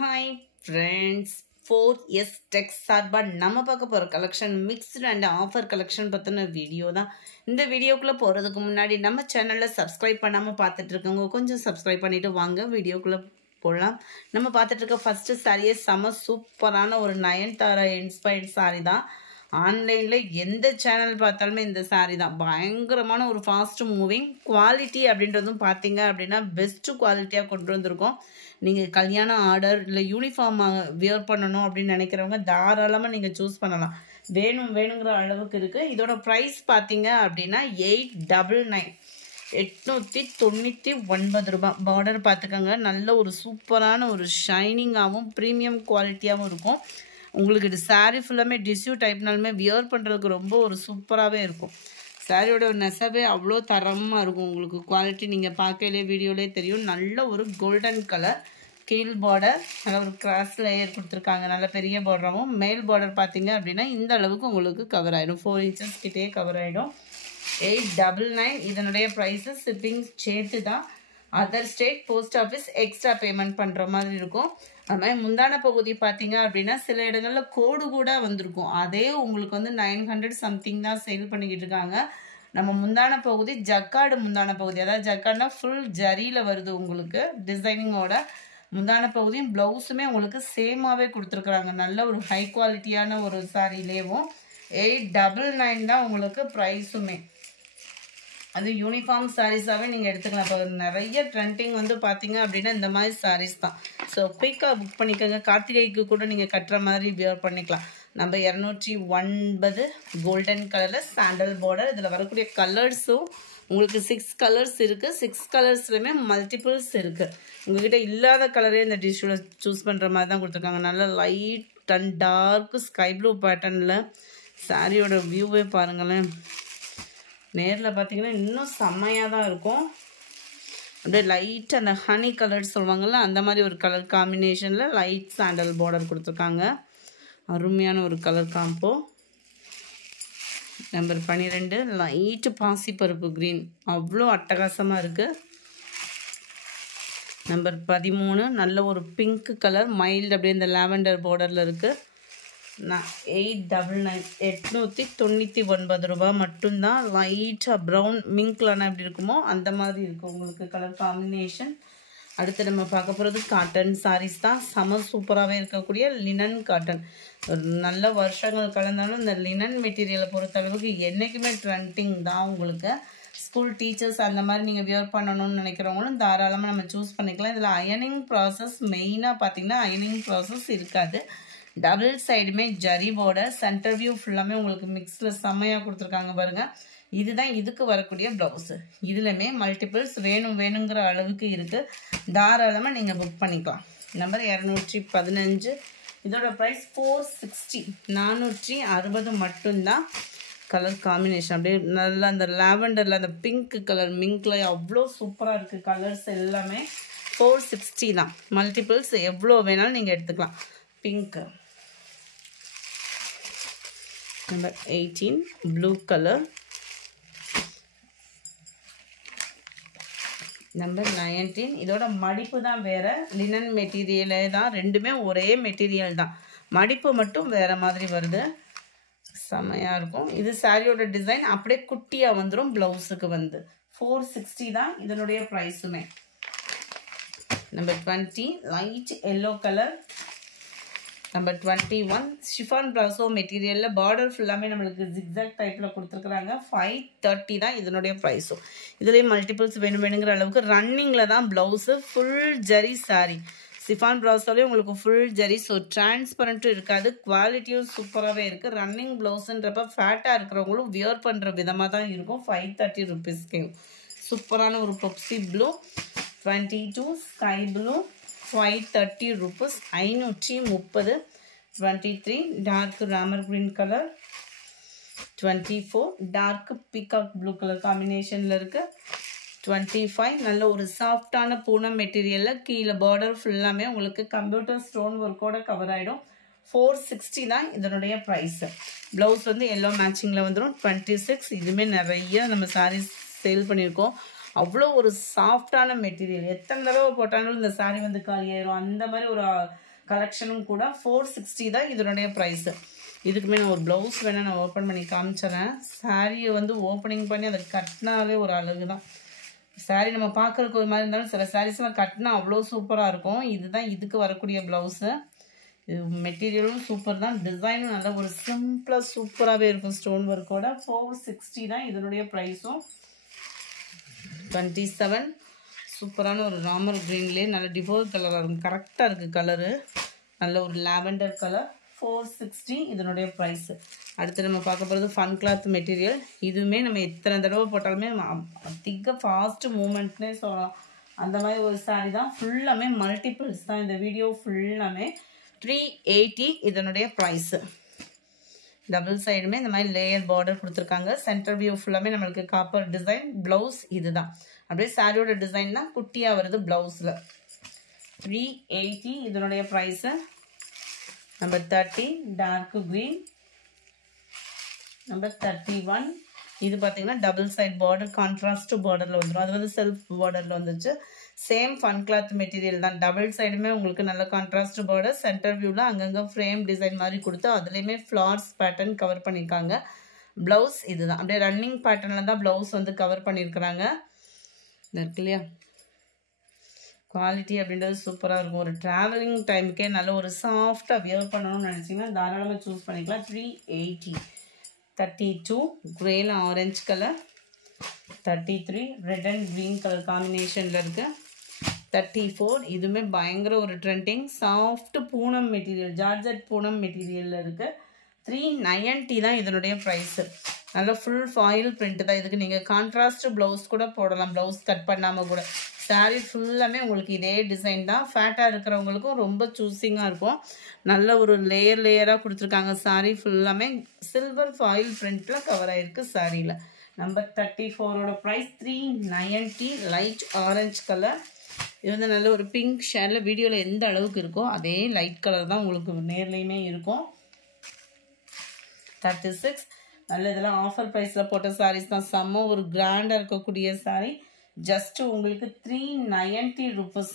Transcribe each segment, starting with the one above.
Hi friends, 4S Tech சார்பா நம்ம பார்க்க போற collection mixed and offer collection பத்தின வீடியோ தான். இந்த வீடியோக்குள்ள போறதுக்கு முன்னாடி நம்ம சேனல்ல சப்ஸ்கிரைப் பண்ணாம பார்த்துட்டு இருக்கவங்க கொஞ்சம் சப்ஸ்கிரைப் பண்ணிட்டு வாங்க வீடியோக்குள்ள போகலாம். நம்ம பார்த்துட்டு இருக்க ஃபர்ஸ்ட் சாரியே செம சூப்பரான ஒரு நயன்தாரா இன்ஸ்பயர்ட் சாரி தான். ஆன்லைன்ல எந்த சேனல் பார்த்தாலுமே இந்த சாரி தான் பயங்கரமான ஒரு ஃபாஸ்ட் மூவிங் குவாலிட்டி அப்படின்றதும் பார்த்தீங்க அப்படின்னா பெஸ்ட் குவாலிட்டியாக கொண்டு வந்திருக்கோம். நீங்கள் கல்யாண ஆர்டர் இல்லை யூனிஃபார்ம் வியர் பண்ணணும் அப்படின்னு நினைக்கிறவங்க தாராளமாக நீங்கள் சூஸ் பண்ணலாம். வேணுங்கிற அளவுக்கு இருக்குது. இதோட ப்ரைஸ் பார்த்தீங்க அப்படின்னா 899 899 ரூபாய். பார்டர் பார்த்துக்கோங்க, நல்ல ஒரு சூப்பரான ஒரு ஷைனிங்காகவும் ப்ரீமியம் குவாலிட்டியாகவும் இருக்கும். உங்களுக்கு இது சாரீ ஃபுல்லாமே டிஷ்யூ டைப்னாலுமே வியர் பண்ணுறதுக்கு ரொம்ப ஒரு சூப்பராகவே இருக்கும். சாரியோட நெசவே அவ்வளோ தரமாக இருக்கும். உங்களுக்கு குவாலிட்டி நீங்கள் பார்க்கலே வீடியோலே தெரியும். நல்ல ஒரு கோல்டன் கலர் கீழ் பார்டர், நல்ல ஒரு கிராஸ் லேயர் கொடுத்துருக்காங்க. நல்ல பெரிய பார்டராகவும் மேல் பார்டர் பார்த்தீங்க அப்படின்னா இந்த அளவுக்கு உங்களுக்கு கவர் ஆகிடும். 4 இன்ச்சஸ் கிட்டே கவர் ஆகிடும். 899 இதனுடைய ப்ரைஸஸ் ஷிப்பிங் சேர்த்து தான். Other state post office extra payment பண்ணுற மாதிரி இருக்கும். அது மாதிரி முந்தான பகுதி பார்த்தீங்க அப்படின்னா சில இடங்களில் கோடு கூட வந்திருக்கும். அதே உங்களுக்கு வந்து 900 சம்திங் தான் சேல் பண்ணிக்கிட்டு இருக்காங்க. நம்ம முந்தான பகுதி ஜக்கார்டு முந்தான பகுதி, அதாவது ஜக்கார்டுனா ஃபுல் ஜரியில் வருது உங்களுக்கு டிசைனிங்கோட. முந்தான பகுதியும் ப்ளவுஸுமே உங்களுக்கு சேமாகவே கொடுத்துருக்குறாங்க. நல்ல ஒரு ஹை குவாலிட்டியான ஒரு சாரிலேயும் 899 தான் உங்களுக்கு ப்ரைஸுமே. அது யூனிஃபார்ம் சாரீஸாகவே நீங்கள் எடுத்துக்கலாம். இப்போ நிறைய ட்ரெண்டிங் வந்து பார்த்தீங்க அப்படின்னா இந்த மாதிரி சாரீஸ் தான். ஸோ குயிக்காக புக் பண்ணிக்கோங்க. கார்த்திகைக்கு கூட நீங்கள் கட்டுற மாதிரி வியர் பண்ணிக்கலாம். நம்ம 209 கோல்டன் கலரில் சாண்டல் பார்டர். இதில் வரக்கூடிய கலர்ஸும் உங்களுக்கு 6 கலர்ஸ் இருக்குது. 6 கலர்ஸ்லையுமே மல்டிபிள்ஸ் இருக்குது. உங்கள்கிட்ட இல்லாத கலரே இந்த டிஷ்யூவில் சூஸ் பண்ணுற மாதிரி தான் கொடுத்துருக்காங்க. நல்ல light and dark sky blue பேட்டர்னில் சாரியோட வியூவே பாருங்களேன். நேரில் பார்த்தீங்கன்னா இன்னும் செம்மையாக தான் இருக்கும். அப்படியே லைட் அந்த ஹனி கலர் சொல்லுவாங்கள்ல அந்த மாதிரி ஒரு கலர் காம்பினேஷனில் லைட் சாண்டல் பார்டர் கொடுத்துருக்காங்க. அருமையான ஒரு கலர் காம்போ. நம்பர் 12 லைட்டு பாசிப்பருப்பு க்ரீன், அவ்வளோ அட்டகாசமாக இருக்குது. நம்பர் 13 நல்ல ஒரு பிங்க் கலர் மைல்டு அப்படியே இந்த லாவெண்டர் பார்டரில் இருக்குது. 899 ரூபாய் மட்டும்தான். லைட்டாக ப்ரௌன் மிங்க்லானா எப்படி இருக்குமோ அந்த மாதிரி இருக்கும் உங்களுக்கு கலர் காம்பினேஷன். அடுத்து நம்ம பார்க்க போகிறது காட்டன் சாரீஸ் தான். செம சூப்பராகவே இருக்கக்கூடிய லினன் காட்டன். நல்ல வருஷங்கள் கலந்தாலும் இந்த லினன் மெட்டீரியலை பொறுத்தளவுக்கு என்றைக்குமே ட்ரெண்டிங் தான். உங்களுக்கு ஸ்கூல் டீச்சர்ஸ் அந்த மாதிரி நீங்கள் வியர் பண்ணணும்னு நினைக்கிறவங்களும் தாராளமாக நம்ம சூஸ் பண்ணிக்கலாம். இதில் அயனிங் ப்ராசஸ் மெயினாக பார்த்தீங்கன்னா அயனிங் ப்ராசஸ் இருக்காது. டபுள் சைடுமே ஜரி பார்டர், சென்டர் வியூ ஃபுல்லாமே உங்களுக்கு மிக்ஸில் செம்மையாக கொடுத்துருக்காங்க பாருங்கள். இதுதான் இதுக்கு வரக்கூடிய ப்ளவுஸு. இதுலையுமே மல்டிபிள்ஸ் வேணுங்கிற அளவுக்கு இருக்குது. தாராளமாக நீங்கள் புக் பண்ணிக்கலாம். நம்பர் 215. இதோட ப்ரைஸ் 460 460 மட்டும்தான். கலர் காம்பினேஷன் அப்படியே நல்லா அந்த லாவெண்டரில் அந்த பிங்க் கலர் மிங்க்ல அவ்வளோ சூப்பராக இருக்குது. கலர்ஸ் எல்லாமே 460 தான். மல்டிபிள்ஸ் எவ்வளோ வேணாலும் நீங்கள் எடுத்துக்கலாம். Pink. Number 18 blue colour. Number 19 இதோட மடிப்பு தான் வேறு. லினன் மெட்டீரியலே தான், ரெண்டுமே ஒரே மெட்டீரியல் தான், மடிப்பு மட்டும் வேறு மாதிரி வருது. செம்மையாக இருக்கும். இது சாரியோட டிசைன் அப்படியே குட்டியாக வந்துடும் ப்ளவுஸுக்கு வந்து. 460 தான் இதனுடைய ப்ரைஸுமே. Number 20 light yellow colour. Number 21 chiffon brasso மெட்டீரியலில் பார்டர் ஃபுல்லாமே நம்மளுக்கு ஜிக்ஸாக் டைப்பில் கொடுத்துருக்குறாங்க. 530 தான் இதனுடைய ப்ரைஸும். இதுலேயே மல்டிபிள்ஸ் வேணுங்கிற அளவுக்கு ரன்னிங்கில் தான் blouse. Full zari sari chiffon ப்ராசோலேயே உங்களுக்கு ஃபுல் ஜரி. ஸோ டிரான்ஸ்பரண்ட்டும் இருக்காது, குவாலிட்டியும் சூப்பராகவே இருக்குது. ரன்னிங் ப்ளவுஸுன்றப்ப ஃபேட்டாக இருக்கிறவங்களும் வியர் பண்ணுற விதமாக தான் இருக்கும். 530 ருபீஸ்க்கு சூப்பரான ஒரு Pepsi blue. 22 sky blue 530 rupees 530. 23 dark Ramar green colour. 24 dark peacock blue colour காம்பினேஷனில் இருக்குது. 25 நல்ல ஒரு சாஃப்டான பூனம் மெட்டீரியலில் கீழே பார்டர் ஃபுல்லாமே உங்களுக்கு கம்ப்யூட்டர் ஸ்டோன் ஒர்க்கோட கவர் ஆகிடும். 460 தான் இதனுடைய ப்ரைஸு. ப்ளவுஸ் வந்து எல்லோ மேட்சிங்கில் வந்துடும். 26 இதுவுமே நிறைய நம்ம சாரீஸ் சேல் பண்ணியிருக்கோம். அவ்வளோ ஒரு சாஃப்டான மெட்டீரியல். எத்தனை தடவை போட்டாலும் இந்த சாரீ வந்து காலியாயிரும். அந்த மாதிரி ஒரு கலெக்ஷனும் கூட 460 தான் இதனுடைய ப்ரைஸு. இதுக்குமே நான் ஒரு ப்ளவுஸ் வேணால் நான் ஓப்பன் பண்ணி காமிச்சிடறேன். சாரியை வந்து ஓப்பனிங் பண்ணி அதை கட்டினாலே ஒரு அழகு தான். சாரீ நம்ம பார்க்குறதுக்கு ஒரு மாதிரி இருந்தாலும் சில சாரீஸ்லாம் கட்டினா அவ்வளோ சூப்பராக இருக்கும். இதுதான் இதுக்கு வரக்கூடிய ப்ளவுஸு. இது மெட்டீரியலும் சூப்பர் தான், டிசைனும் நல்லா ஒரு சிம்பிளாக சூப்பராகவே இருக்கும். ஸ்டோன் ஒர்க்கோட 460 தான் இதனுடைய ப்ரைஸும். 27 சூப்பரான ஒரு ராமர் க்ரீன்லேயே நல்ல டிஃபோர் கலராக இருக்கும். கரெக்டாக இருக்குது கலரு, நல்ல ஒரு லாவெண்டர் கலர். 460 இதனுடைய ப்ரைஸு. அடுத்து நம்ம பார்க்க போகிறது ஃபன் கிளாத் மெட்டீரியல். இதுவுமே நம்ம எத்தனை தடவை போட்டாலுமே அதிக ஃபாஸ்ட்டு மூமெண்ட்னே சொல்லலாம். அந்த மாதிரி ஒரு சாரீ தான். ஃபுல்லாமே மல்டிபிள்ஸ் தான். இந்த வீடியோ ஃபுல்லாமே 380 இதனுடைய ப்ரைஸு. டபுள் சைடுமே இந்த மாதிரி லேயர் பார்டர் கொடுத்துருக்காங்க. சென்டர் வியூ ஃபுல்லாமே நம்மளுக்கு காப்பர் டிசைன். ப்ளவுஸ் இது தான். அப்படியே சாரியோட டிசைன் தான் குட்டியாக வருது ப்ளவுஸில். 380 இதனுடைய price. Number 30 dark green. Number 31 இது பார்த்தீங்கன்னா டபுள் சைட் பார்டர், கான்ட்ராஸ்ட் பார்டரில் வந்துடும். அது வந்து செல்ஃப் பார்டரில் வந்துச்சு. சேம் ஃபன் கிளாத் மெட்டீரியல் தான். டபுள் சைடுமே உங்களுக்கு நல்ல கான்ட்ராஸ்ட் பார்டர். சென்டர் வியூவில் அங்கங்கே ஃப்ரேம் டிசைன் மாதிரி கொடுத்து அதுலேயுமே ஃப்ளார்ஸ் பேட்டர்ன் கவர் பண்ணியிருக்காங்க. ப்ளவுஸ் இது தான். அப்படியே ரன்னிங் பேட்டர்னில் தான் ப்ளவுஸ் வந்து கவர் பண்ணியிருக்கிறாங்க. இருக்கு இல்லையா, குவாலிட்டி அப்படின்றது சூப்பராக இருக்கும். ஒரு ட்ராவலிங் டைமுக்கே நல்ல ஒரு சாஃப்டாக வியர் பண்ணணும்னு நினச்சிங்கன்னா தாராளமாக சூஸ் பண்ணிக்கலாம். 380. 32 கிரேல orange colour. 33 red and green colour காம்பினேஷனில் இருக்குது. 34 இதுவுமே பயங்கர ஒரு trending soft poonam material, georgette poonam மெட்டீரியலில் இருக்குது. 390 தான் இதனுடைய ப்ரைஸு. நல்ல ஃபுல் ஃபாயில் பிரிண்ட் தான். இதுக்கு நீங்கள் கான்ட்ராஸ்ட் ப்ளவுஸ் கூட போடலாம், ப்ளவுஸ் கட் பண்ணாமல் கூட. சாரீ ஃபுல்லாமே உங்களுக்கு இதே டிசைன் தான். ஃபேட்டாக இருக்கிறவங்களுக்கும் ரொம்ப சூஸிங்காக இருக்கும். நல்ல ஒரு லேயராக கொடுத்துருக்காங்க. சாரீ ஃபுல்லாமே சில்வர் ஃபாயில் பிரிண்ட்டில் கவர் ஆகிருக்கு சாரியில். நம்பர் 34ஓட ப்ரைஸ் 390. Light orange colour. இது வந்து நல்ல ஒரு பிங்க் ஷேடில் வீடியோவில் எந்த அளவுக்கு இருக்கோ அதே லைட் கலர் தான் உங்களுக்கு நேர்லேயுமே இருக்கும். 36 நல்ல இதெல்லாம் ஆஃபர் ப்ரைஸில் போட்ட சாரீஸ் தான். செம்ம ஒரு கிராண்டாக இருக்கக்கூடிய சாரீ. ஜஸ்ட் உங்களுக்கு 390 rupees.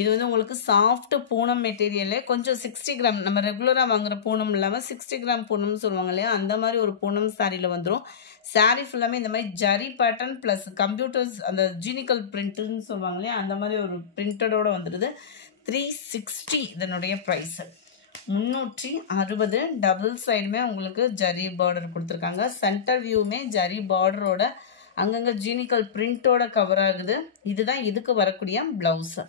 இது வந்து உங்களுக்கு சாஃப்ட் பூனம் மெட்டீரியலே கொஞ்சம் 60 கிராம் நம்ம ரெகுலராக வாங்குற பூனம் இல்லாமல் 60 கிராம் பூனம்னு சொல்லுவாங்க இல்லையா, அந்த மாதிரி ஒரு பூனம் சாரியில் வந்துடும். சாரீ ஃபுல்லாமே இந்த மாதிரி ஜரி பேட்டர்ன் ப்ளஸ் கம்ப்யூட்டர்ஸ் அந்த ஜீனிக்கல் பிரிண்ட்டுன்னு சொல்லுவாங்க இல்லையா, அந்த மாதிரி ஒரு பிரிண்டடோடு வந்துடுது. 360 இதனுடைய ப்ரைஸு. 360 டபுள் சைடுமே உங்களுக்கு ஜரி பார்டர் கொடுத்துருக்காங்க. சென்டர் வியூவுமே ஜரி பார்டரோட அங்கங்கே ஜீனிக்கல் பிரிண்டோட கவர் ஆகுது. இதுதான் இதுக்கு வரக்கூடிய ப்ளவுஸு.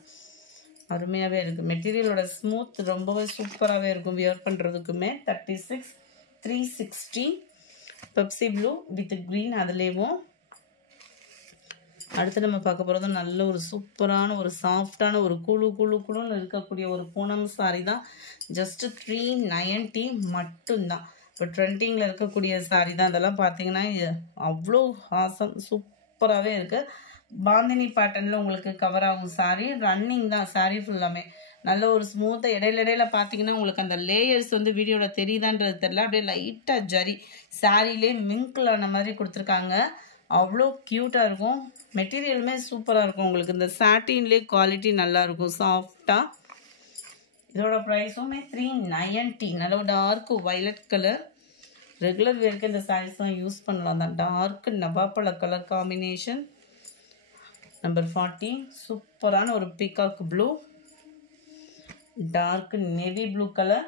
அருமையாகவே இருக்குது. மெட்டீரியலோட ஸ்மூத் ரொம்பவே சூப்பராகவே இருக்கும் வியர் பண்ணுறதுக்குமே. 36 360 பெப்சி ப்ளூ வித் க்ரீன் அதுலேயும். அடுத்து நம்ம பார்க்க போகிறது நல்ல ஒரு சூப்பரான ஒரு சாஃப்டான ஒரு குழுன்னு இருக்கக்கூடிய ஒரு பூனம் சாரி தான். ஜஸ்ட்டு 390 மட்டும்தான். இப்போ ட்ரெண்டிங்கில் இருக்கக்கூடிய சாரி தான். அதெல்லாம் பார்த்தீங்கன்னா அவ்வளோ ஹாசம் சூப்பராகவே இருக்குது. பாந்தினி பேட்டர்னில் உங்களுக்கு கவர் ஆகும் சாரி. ரன்னிங் தான் சாரி ஃபுல்லாமே. நல்ல ஒரு ஸ்மூத்தாக இடையில பார்த்தீங்கன்னா உங்களுக்கு அந்த லேயர்ஸ் வந்து வீடியோவில் தெரியுதான்றது தெரியல. அப்படியே லைட்டாக ஜரி சாரிலே மிங்கில் ஆன மாதிரி கொடுத்துருக்காங்க. அவ்வளோ க்யூட்டாக இருக்கும். மெட்டீரியலுமே சூப்பராக இருக்கும். உங்களுக்கு இந்த சாட்டின்லேயே குவாலிட்டி நல்லாயிருக்கும் சாஃப்டாக. இதோட ப்ரைஸுமே 390. நல்ல ஒரு டார்க் வைலட் கலர். ரெகுலர் வேர்க்கு இந்த சாரீஸ்லாம் யூஸ் பண்ணலாம் தான். டார்க் நவாப்பழ கலர் காம்பினேஷன். நம்பர் 40 சூப்பரான ஒரு peacock blue, dark navy blue colour,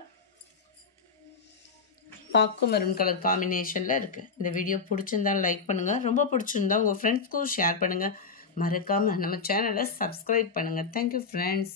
பாக்கு மெரூன் கலர் காம்பினேஷனில் இருக்குது. இந்த வீடியோ பிடிச்சிருந்தா லைக் பண்ணுங்கள். ரொம்ப பிடிச்சிருந்தா உங்கள் ஃப்ரெண்ட்ஸ்க்கும் ஷேர் பண்ணுங்கள். மறக்காமல் நம்ம சேனலை சப்ஸ்கிரைப் பண்ணுங்கள். Thank you friends.